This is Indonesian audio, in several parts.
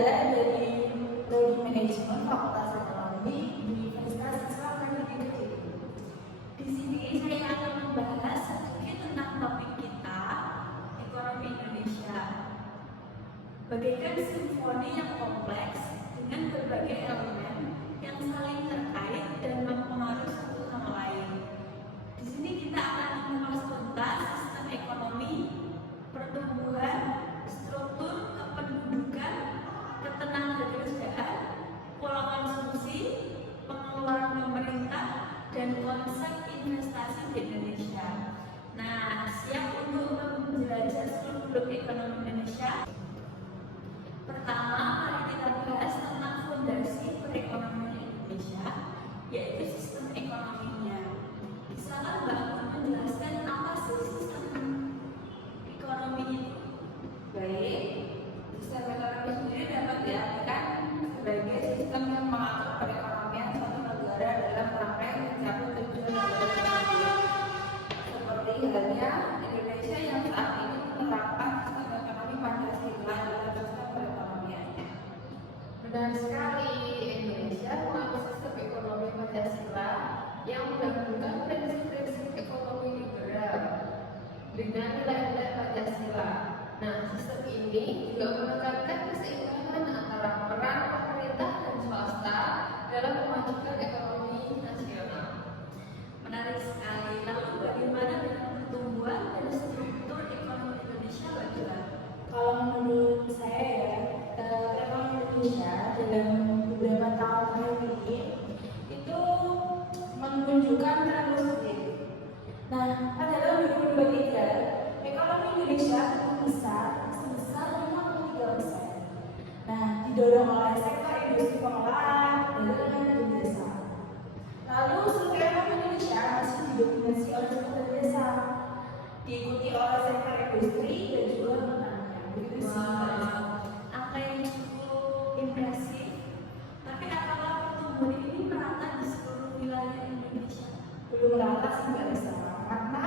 dari Prodi Manajemen Fakultas Ekonomi Universitas Islam Negeri. Di sini saya akan membahas sedikit tentang topik kita, ekonomi Indonesia. Bagaikan simfoni yang kompleks dengan berbagai elemen yang saling terkait dan mempengaruhi satu sama lain. Di sini kita akan mengulas tuntas sistem ekonomi, pertumbuhan, struktur kependudukan, ketenagakerjaan, pola konsumsi, pengeluaran pemerintah, dan konsep investasi di Indonesia. Nah, siap untuk menjelajah seluruh ekonomi Indonesia? Pertama, mari kita bahas tentang fondasi perekonomian Indonesia, yaitu sistem ekonominya. Bisakah Mbak menjelaskan apa sih sistem ekonomi itu? Baik, sistem ekonomi sendiri dapat diartikan sebagai sistem yang mengatur perekonomian suatu negara dalam rangka mencapai tujuan negara seperti halnya Indonesia yang saat ini menerapkan sistem ekonomi Pancasila dalam sistem perekonomiannya. Benar sekali, Indonesia menganut sistem ekonomi Pancasila yang menggabungkan prinsip-prinsip ekonomi liberal dengan nilai-nilai Pancasila. Nah, sistem ini juga menekankan keseimbangan antara peran pemerintah dan swasta dalam memajukan ekonomi nasional. Menarik sekali. Lalu bagaimana dengan pertumbuhan dan struktur ekonomi Indonesia, Mbak Jola? Kalau menurut saya ya, ekonomi Indonesia dalam beberapa tahun terakhir ini itu menunjukkan tren positif. Nah, pada tahun 2023, ekonomi Indonesia besar sebesar 53%. Nah, didorong oleh sektor industri pengolahan, perdagangan, dan jasa. Lalu struktur ekonomi Indonesia masih didominasi oleh sektor jasa, diikuti oleh sektor industri dan juga pertanian. Begitu sih. Angka yang cukup impresif. Tapi apakah pertumbuhan ini merata di seluruh wilayah Indonesia? Belum rata sih Mbak Lisa, karena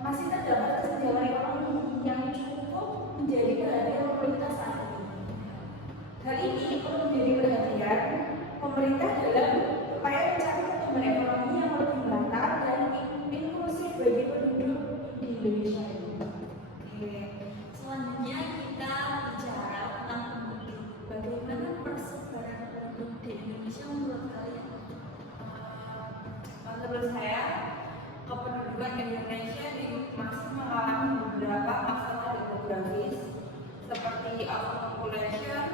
masih terdapat kesenjangan ekonomi yang cukup menjadi perhatian pemerintah saat ini. Hal ini perlu menjadi perhatian pemerintah dalam upaya mencari pertumbuhan ekonomi yang lebih merata dan inklusif bagi penduduk di Indonesia ini. Oke. Selanjutnya kita bicara tentang penduduk. Bagaimana persebaran penduduk di Indonesia menurut kalian? Menurut saya, kependudukan Indonesia masih mengalami beberapa masalah demografis seperti overpopulation,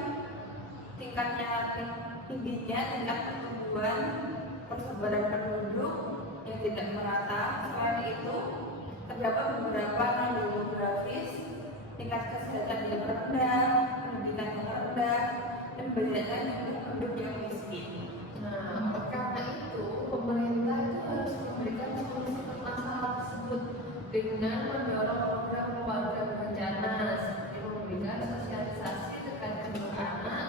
tingginya tingkat pertumbuhan, persebaran penduduk yang tidak merata. Selain itu, terdapat beberapa non-demografis, tingkat kesehatan yang rendah, pendidikan yang rendah, dan banyaknya jumlah penduduk yang miskin. Nah, karena itu pemerintah itu harus memberikan solusi masalah tersebut dengan mendorong program keluarga berencana seperti memberikan sosialisasi terkait jumlah anak,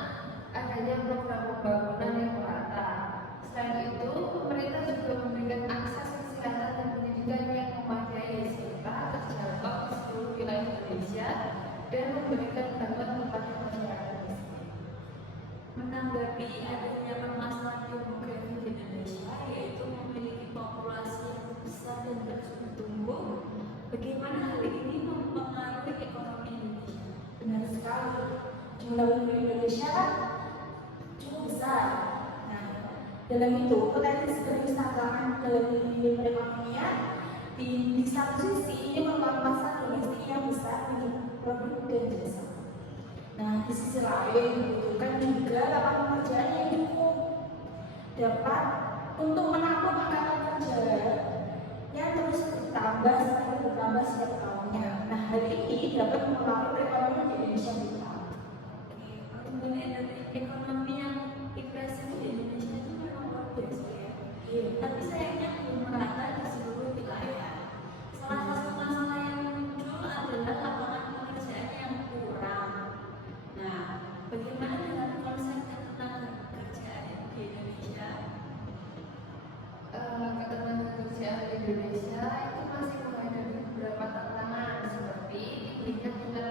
adanya program pembangunan yang merata. Selain itu, pemerintah juga memberikan akses kesehatan dan pendidikan yang memadai serta terjangkau di seluruh wilayah Indonesia dan memberikan bantuan kepada masyarakat miskin. Menanggapi adanya permasalahan demografi di Indonesia, yaitu memiliki populasi yang besar dan terus bertumbuh, bagaimana hal ini mempengaruhi ekonomi Indonesia? Benar sekali, jumlah penduduk Indonesia kan cukup besar. Nah, dalam itu potensi keberpihakan dalam dunia perekonomian di satu sisi ini merupakan pasar domestik yang besar untuk produk dan jasa. Nah, di sisi lain dibutuhkan juga lapangan pekerjaan yang cukup dapat untuk menampung angkatan kerja yang terus bertambah setiap tahunnya. Nah, hal ini dapat mempengaruhi perekonomian di Indonesia kita. Pertumbuhan ekonomi yang impresif di Indonesia itu memang luar biasa ya. Tapi sayangnya belum merata di seluruh wilayah. Salah satu masalah yang muncul adalah lapangan pekerjaan yang kurang. Nah, bagaimana dengan konsep ketenagakerjaan di Indonesia? Ketenagakerjaan di Indonesia itu masih menghadapi beberapa tantangan seperti tingginya tingkat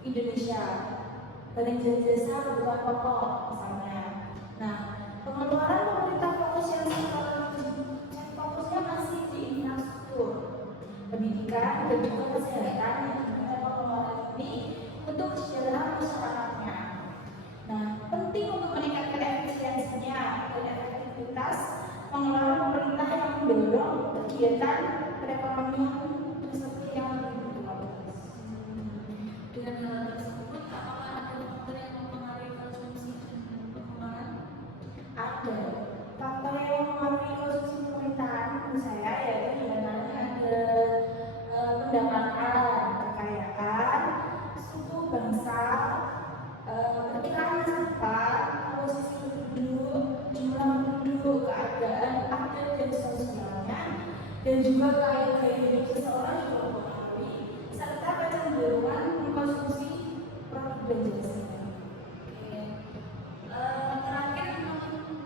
Indonesia. Belanja jasa kebutuhan pokok misalnya. Nah, pengeluaran pemerintah fokus yang fokusnya masih di infrastruktur, pendidikan dan juga kesehatan yang dimana pengeluaran ini untuk kesejahteraan masyarakatnya. Nah, penting untuk meningkatkan efisiensinya dan efektivitas pengelolaan pemerintah yang mendorong kegiatan perekonomian seperti yang lebih. Dengan hal tersebut, apakah ada faktor yang mempengaruhi konsumsi dan pengeluaran? Ada faktor yang mempengaruhi konsumsi pemerintahan menurut saya, yaitu diantaranya ada pendapatan, kekayaan, suku bangsa, perkiraan masa depan, posisi penduduk, jumlah penduduk, keadaan adat dan sosialnya, dan juga gaya hidup seseorang juga mempengaruhi, serta kecenderungan mengkonsumsi produk dan jasa. Terakhir,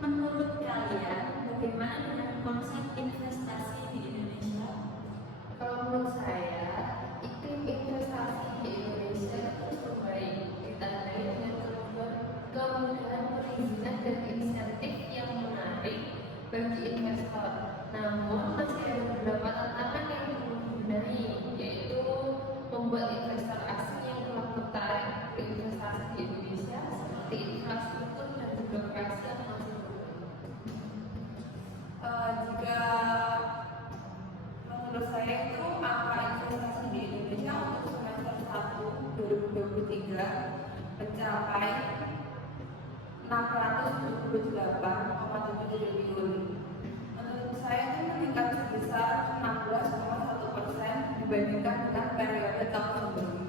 menurut kalian, bagaimana dengan konsep investasi di Indonesia? Kalau menurut saya, iklim investasi di Indonesia terus membaik, ditandai dengan kemudahan perizinan dan insentif yang menarik bagi investor. Namun masih ada beberapa tantangan yang perlu dibenahi, yaitu membuat investor asing yang telah tertarik berinvestasi di Indonesia seperti infrastruktur dan birokrasi yang masih berkembang. Jika menurut saya itu angka investasi di Indonesia untuk semester 1 2023 mencapai 678,7 triliun. Menurut saya itu meningkat sebesar 16,1% dibandingkan dengan periode tahun sebelumnya.